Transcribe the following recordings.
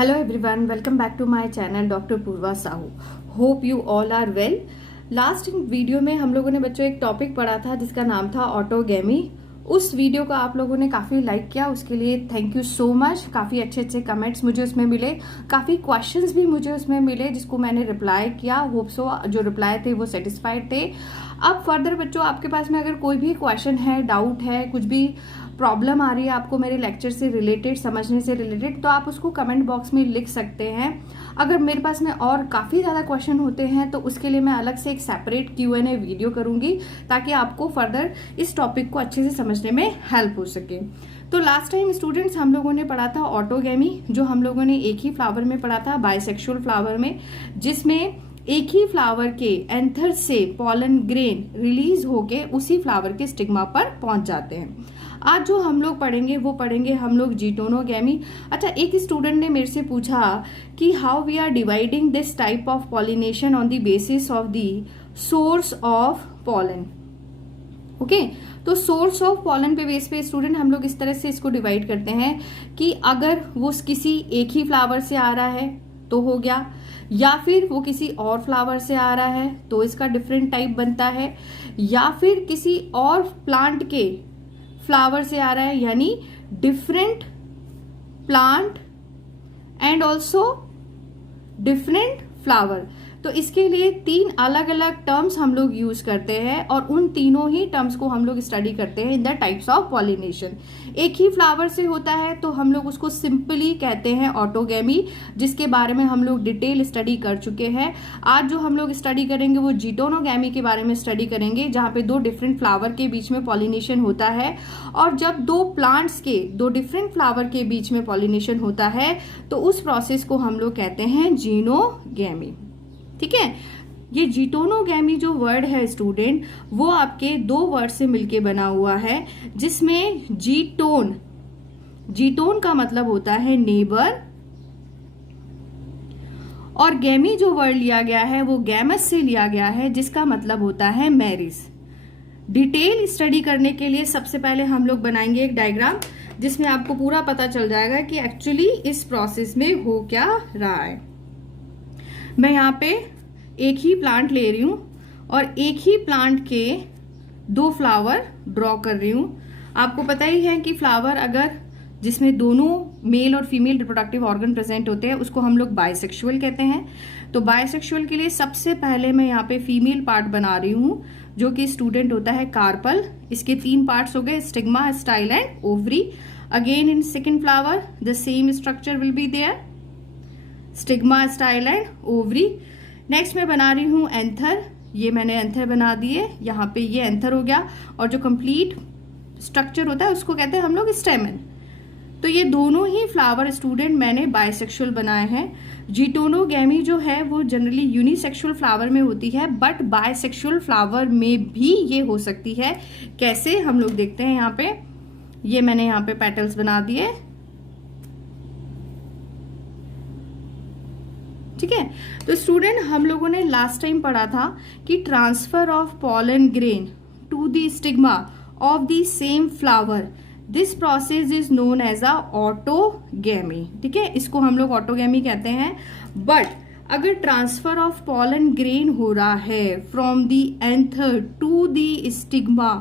Hello everyone, welcome back to my channel Dr. Purva Sahu. Hope you all are well. Last video में हम लोगों ने बच्चों एक टॉपिक पढ़ा था जिसका नाम था ऑटोगेमी. उस वीडियो को आप लोगों ने काफ़ी लाइक किया, उसके लिए थैंक यू सो मच. काफ़ी अच्छे अच्छे कमेंट्स मुझे उसमें मिले, काफ़ी क्वेश्चंस भी मुझे उसमें मिले जिसको मैंने रिप्लाई किया. होप सो जो रिप्लाई थे वो सेटिस्फाइड थे. अब फर्दर बच्चों आपके पास में अगर कोई भी क्वेश्चन है, डाउट है, कुछ भी प्रॉब्लम आ रही है आपको मेरे लेक्चर से रिलेटेड, समझने से रिलेटेड, तो आप उसको कमेंट बॉक्स में लिख सकते हैं. अगर मेरे पास में और काफ़ी ज़्यादा क्वेश्चन होते हैं तो उसके लिए मैं अलग से एक सेपरेट Q&A वीडियो करूंगी ताकि आपको फर्दर इस टॉपिक को अच्छे से समझने में हेल्प हो सके. तो लास्ट टाइम स्टूडेंट्स हम लोगों ने पढ़ा था ऑटोगेमी, जो हम लोगों ने एक ही फ्लावर में पढ़ा था, बाइसेक्सुअल फ्लावर में, जिसमें एक ही फ्लावर के एंथर से पॉलन ग्रेन रिलीज होके उसी फ्लावर के स्टिग्मा पर पहुंच जाते हैं. आज जो हम लोग पढ़ेंगे वो पढ़ेंगे हम लोग जीटोनोगेमी. अच्छा, एक स्टूडेंट ने मेरे से पूछा कि how we are dividing this type of pollination on the basis of the source of pollen. Okay, तो सोर्स ऑफ पॉलन पे बेस पे स्टूडेंट हम लोग इस तरह से इसको डिवाइड करते हैं कि अगर वो किसी एक ही फ्लावर से आ रहा है तो हो गया, या फिर वो किसी और फ्लावर से आ रहा है तो इसका डिफरेंट टाइप बनता है, या फिर किसी और प्लांट के फ्लावर से आ रहा है, यानी different plant and also different flower. तो इसके लिए तीन अलग अलग टर्म्स हम लोग यूज करते हैं और उन तीनों ही टर्म्स को हम लोग स्टडी करते हैं in the types of pollination. एक ही फ्लावर से होता है तो हम लोग उसको सिंपली कहते हैं ऑटोगेमी, जिसके बारे में हम लोग डिटेल स्टडी कर चुके हैं. आज जो हम लोग स्टडी करेंगे वो जीटोनोगेमी के बारे में स्टडी करेंगे, जहां पे दो डिफरेंट फ्लावर के बीच में पॉलिनेशन होता है. और जब दो प्लांट्स के दो डिफरेंट फ्लावर के बीच में पॉलिनेशन होता है तो उस प्रोसेस को हम लोग कहते हैं जीनोगेमी. ठीक है, ये जीटोनोगेमी जो वर्ड है स्टूडेंट, वो आपके दो वर्ड से मिलके बना हुआ है, जिसमें जीटोन का मतलब होता है नेबर, और गेमी जो वर्ड लिया गया है वो गैमस से लिया गया है, जिसका मतलब होता है मैरिज. डिटेल स्टडी करने के लिए सबसे पहले हम लोग बनाएंगे एक डायग्राम जिसमें आपको पूरा पता चल जाएगा कि एक्चुअली इस प्रोसेस में हो क्या रहा है. मैं यहाँ पे एक ही प्लांट ले रही हूं और एक ही प्लांट के दो फ्लावर ड्रॉ कर रही हूं. आपको पता ही है कि फ्लावर अगर जिसमें दोनों मेल और फीमेल रिप्रोडक्टिव ऑर्गन प्रेजेंट होते हैं उसको हम लोग बाइसेक्सुअल कहते हैं. तो बाइसेक्सुअल के लिए सबसे पहले मैं यहाँ पे फीमेल पार्ट बना रही हूं जो कि स्टूडेंट होता है कार्पल. इसके तीन पार्ट्स हो गए, stigma, style and ovary. Again in second flower the same structure will be there, stigma, style and ovary. Next मैं बना रही हूं एंथर. ये मैंने एंथर बना दिए, यहाँ पे ये एंथर हो गया, और जो कंप्लीट स्ट्रक्चर होता है उसको कहते हैं हम लोग स्टेमन. तो ये दोनों ही फ्लावर स्टूडेंट मैंने बाइसेक्सुअल बनाए हैं. जीटोनोगेमी जो है वो जनरली यूनिसेक्सुअल फ्लावर में होती है, बट बाइसेक्सुअल फ्लावर में भी ये हो सकती है. कैसे, हम लोग देखते हैं. यहाँ पे ये मैंने यहाँ पे पेटल्स बना दिए. ठीक है, तो स्टूडेंट हम लोगों ने लास्ट टाइम पढ़ा था कि transfer of pollen grain to the stigma of the same flower, this process is known as a autogamy. ठीक है, इसको हम लोग ऑटोगेमी कहते हैं. बट अगर ट्रांसफर ऑफ पॉलन ग्रेन हो रहा है from the anther to the stigma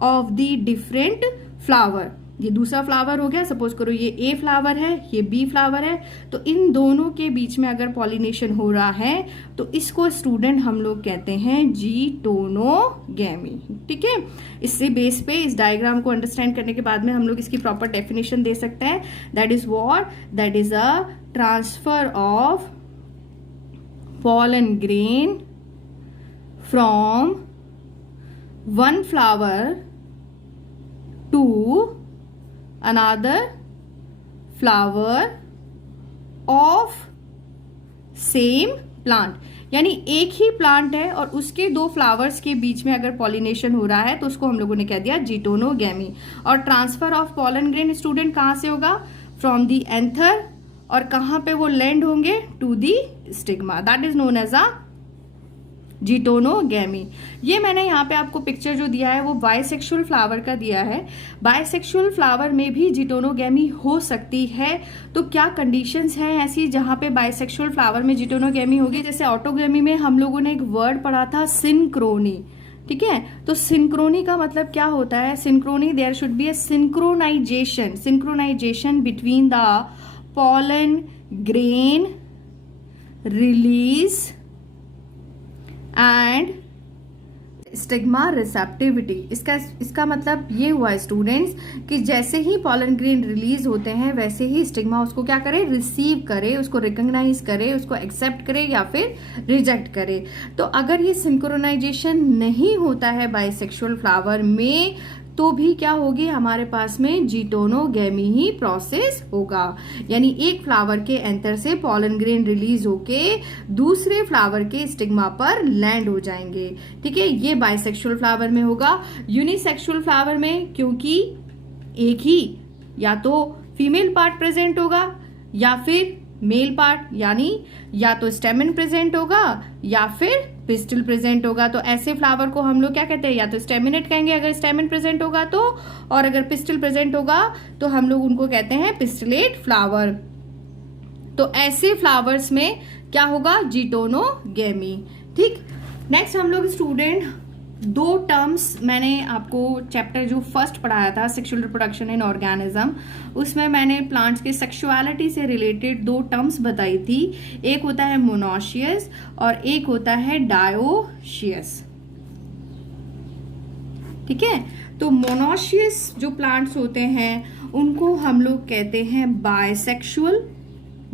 of the different flower, ये दूसरा फ्लावर हो गया, सपोज करो ये ए फ्लावर है, ये बी फ्लावर है, तो इन दोनों के बीच में अगर पॉलिनेशन हो रहा है तो इसको स्टूडेंट हम लोग कहते हैं जीटोनोगेमी. ठीक है, इससे बेस पे इस डायग्राम को अंडरस्टैंड करने के बाद में हम लोग इसकी प्रॉपर डेफिनेशन दे सकते हैं. That is what, that is a transfer of pollen grain from one flower to another flower of same plant. यानी एक ही प्लांट है और उसके दो फ्लावर्स के बीच में अगर पॉलिनेशन हो रहा है तो उसको हम लोगों ने कह दिया जीटोनोगेमी. और transfer of pollen grain student कहां से होगा, फ्रॉम दी एंथर, और कहां पे वो लैंड होंगे, to the stigma. That is known as a geitonogamy. ये मैंने यहाँ पे आपको पिक्चर जो दिया है वो बाइसेक्सुअल फ्लावर का दिया है। बाइसेक्सुअल फ्लावर में भी जिटोनोगैमी हो सकती है। तो क्या कंडीशंस हैं ऐसी जहाँ पे बाइसेक्सुअल फ्लावर में जिटोनोगैमी होगी? जैसे ऑटोगैमी में हम लोगों ने एक वर्ड पढ़ा था सिंक्रोनी, ठीक है। तो सिंक्रोनी का मतलब क्या होता है? Synchrony, there should be a synchronization between the pollen grain release and stigma receptivity. इसका मतलब ये हुआ स्टूडेंट्स कि जैसे ही पॉलन ग्रेन रिलीज होते हैं वैसे ही स्टिग्मा उसको क्या करे? रिसीव करे, उसको रिकॉग्नाइज करे, उसको एक्सेप्ट करे या फिर रिजेक्ट करे। तो अगर ये सिंक्रोनाइजेशन नहीं होता है बाइसेक्सुअल फ्लावर में तो भी क्या होगी? हमारे पास में जिटोनोगैमी ही प्रोसेस होगा। यानी एक फ्लावर के एंथर से पॉलन ग्रेन रिलीज होके दूसरे फ्लावर के स्टिग्मा पर लैंड हो जाएंगे, ठीक है। ये बाइसेक्सुअल फ्लावर में होगा। यूनिसेक्सुअल फ्लावर में क्योंकि एक ही या तो फीमेल पार्ट प्रेजेंट होगा या फिर मेल पार्ट, यानी या तो स्टेमन प्रेजेंट होगा या फिर पिस्टल प्रेजेंट होगा। तो ऐसे फ्लावर को हम लोग क्या कहते हैं? या तो स्टेमिनेट कहेंगे अगर स्टेमन प्रेजेंट होगा तो, और अगर पिस्टल प्रेजेंट होगा तो हम लोग उनको कहते हैं पिस्टलेट फ्लावर। तो ऐसे फ्लावर्स में क्या होगा? जिटोनोगैमी, ठीक। नेक्स्ट हम लोग स्टूडेंट दो टर्म्स, मैंने आपको चैप्टर जो फर्स्ट पढ़ाया था सेक्सुअल रिप्रोडक्शन इन ऑर्गेनिज्म, उसमें मैंने प्लांट्स के सेक्सुअलिटी से रिलेटेड दो टर्म्स बताई थी। एक होता है मोनोशियस और एक होता है डायोशियस, ठीक है। तो मोनोशियस जो प्लांट्स होते हैं उनको हम लोग कहते हैं बायसेक्सुअल,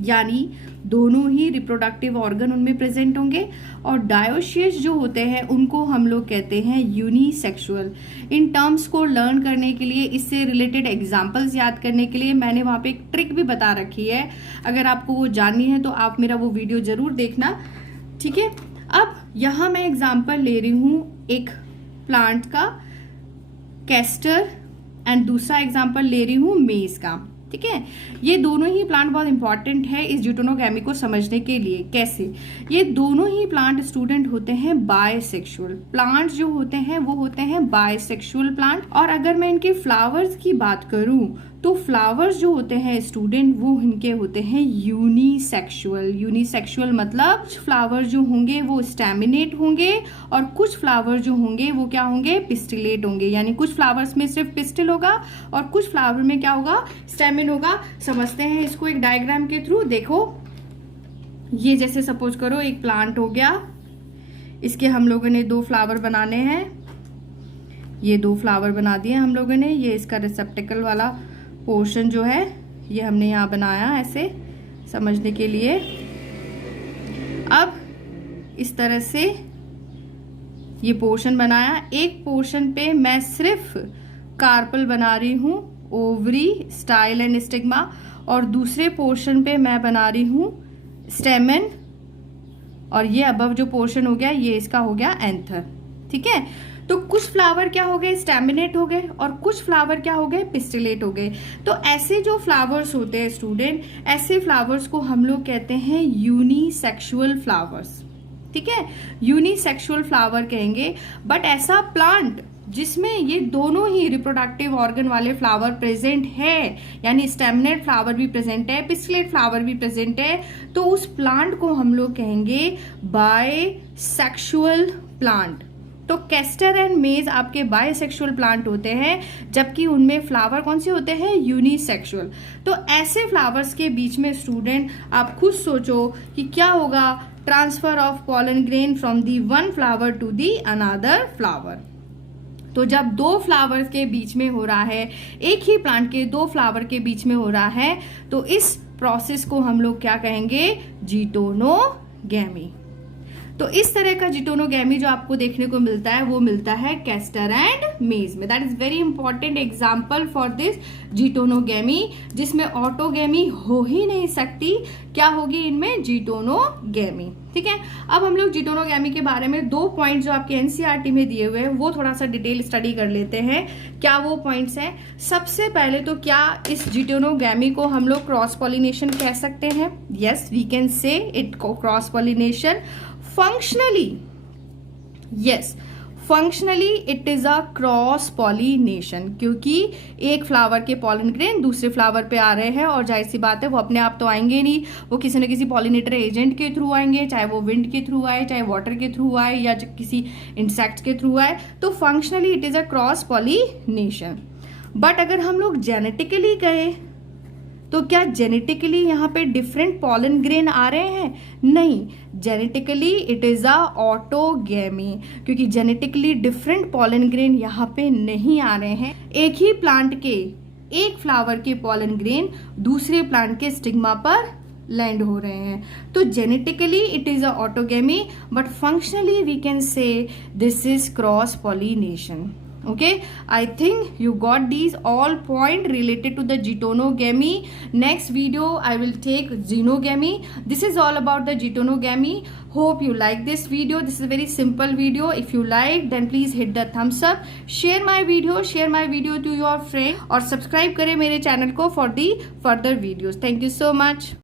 यानी दोनों ही रिप्रोडक्टिव ऑर्गन उनमें प्रेजेंट होंगे। और डायोशियस जो होते हैं उनको हम लोग कहते हैं यूनिसेक्सुअल। इन टर्म्स को लर्न करने के लिए, इससे रिलेटेड एग्जांपल्स याद करने के लिए मैंने वहां पे एक ट्रिक भी बता रखी है। अगर आपको वो जाननी है तो आप मेरा वो वीडियो जरूर देखना, ठीक है। अब यहां मैं एग्जाम्पल ले रही हूं एक प्लांट का, कैस्टर, एंड दूसरा एग्जाम्पल ले रही हूं मेज का, ठीक है। ये दोनों ही प्लांट बहुत इंपॉर्टेंट है इस जिटोनोगैमी को समझने के लिए। कैसे? ये दोनों ही प्लांट स्टूडेंट होते हैं बायसेक्सुअल प्लांट, जो होते हैं वो होते हैं बायसेक्सुअल प्लांट। और अगर मैं इनके फ्लावर्स की बात करूं तो फ्लावर्स जो होते हैं स्टूडेंट वो इनके होते हैं यूनिसेक्सुअल। यूनिसेक्सुअल मतलब कुछ फ्लावर जो होंगे वो स्टैमिनेट होंगे और कुछ फ्लावर जो होंगे वो क्या होंगे? पिस्टिलेट होंगे। यानी कुछ फ्लावर्स में सिर्फ पिस्टिल होगा और कुछ फ्लावर में क्या होगा? स्टैमिन होगा। समझते हैं इसको एक डायग्राम के थ्रू। देखो, ये जैसे सपोज करो एक प्लांट हो गया, इसके हम लोगों ने दो फ्लावर बनाने हैं। ये दो फ्लावर बना दिए हम लोगों ने। ये इसका रिसेप्टिकल वाला पोर्शन जो है ये हमने यहाँ बनाया ऐसे समझने के लिए। अब इस तरह से ये पोर्शन बनाया। एक पोर्शन पे मैं सिर्फ कार्पल बना रही हूँ, ओवरी, स्टाइल एंड स्टिग्मा, और दूसरे पोर्शन पे मैं बना रही हूँ स्टेमन, और ये अबव जो पोर्शन हो गया ये इसका हो गया एंथर, ठीक है। तो कुछ फ्लावर क्या हो गए? स्टैमिनेट हो गए और कुछ फ्लावर क्या हो गए? पिस्टिलेट हो गए। तो ऐसे जो फ्लावर्स होते हैं स्टूडेंट, ऐसे फ्लावर्स को हम लोग कहते हैं यूनिसेक्सुअल फ्लावर्स, ठीक है। यूनिसेक्सुअल फ्लावर कहेंगे। बट ऐसा प्लांट जिसमें ये दोनों ही रिप्रोडक्टिव ऑर्गन वाले फ्लावर प्रेजेंट है, यानी स्टेमिनेट फ्लावर भी प्रेजेंट है, पिस्टिलेट फ्लावर भी प्रेजेंट है, तो उस प्लांट को हम लोग कहेंगे बायसेक्सुअल प्लांट। तो कैस्टर एंड मेज आपके बायसेक्सुअल प्लांट होते हैं, जबकि उनमें फ्लावर कौन से होते हैं? यूनिसेक्सुअल। तो ऐसे फ्लावर्स के बीच में स्टूडेंट आप खुद सोचो कि क्या होगा? Transfer of pollen grain from the one flower to the another flower. तो जब दो फ्लावर्स के बीच में हो रहा है, एक ही प्लांट के दो फ्लावर के बीच में हो रहा है, तो इस प्रोसेस को हम लोग क्या कहेंगे? जिटोनोगैमी। तो इस तरह का जिटोनोगैमी जो आपको देखने को मिलता है वो मिलता है कैस्टर एंड मेज में। That is very important example for this geitonogamy, जिसमें ऑटोगैमी हो ही नहीं सकती। क्या होगी इनमें? जिटोनोगैमी, ठीक है। अब हम लोग जिटोनोगैमी के बारे में दो पॉइंट जो आपके एनसीईआरटी में दिए हुए हैं वो थोड़ा सा डिटेल स्टडी कर लेते हैं। क्या वो पॉइंट्स हैं? सबसे पहले तो क्या इस जिटोनोगैमी को हम लोग क्रॉस पॉलिनेशन कह सकते हैं? Yes, we can say it cross pollination. Functionally yes, functionally it is a cross pollination, क्योंकि एक फ्लावर के पॉलन ग्रेन दूसरे फ्लावर पे आ रहे हैं और जाहिर सी बात है वो अपने आप तो आएंगे नहीं, वो किसी न किसी पॉलिनेटर एजेंट के थ्रू आएंगे, चाहे वो विंड के थ्रू आए, चाहे वाटर के थ्रू आए, या किसी इंसेक्ट के थ्रू आए। तो functionally it is a cross pollination. But अगर हम लोग जेनेटिकली कहें तो क्या जेनेटिकली यहाँ पे डिफरेंट पॉलन ग्रेन आ रहे हैं? नहीं, genetically it is a autogamy, क्योंकि जेनेटिकली डिफरेंट पॉलन ग्रेन यहाँ पे नहीं आ रहे हैं। एक ही प्लांट के एक फ्लावर के पॉलन ग्रेन दूसरे प्लांट के स्टिग्मा पर लैंड हो रहे हैं। तो genetically it is a autogamy, but functionally we can say this is cross pollination. Okay, I think you got these all point related to the geitonogamy. Next video I will take xenogamy. This is all about the geitonogamy. Hope you like this video. This is a very simple video. If you like, then please hit the thumbs up. Share my video to your friend और subscribe करें मेरे channel को for the further videos. Thank you so much.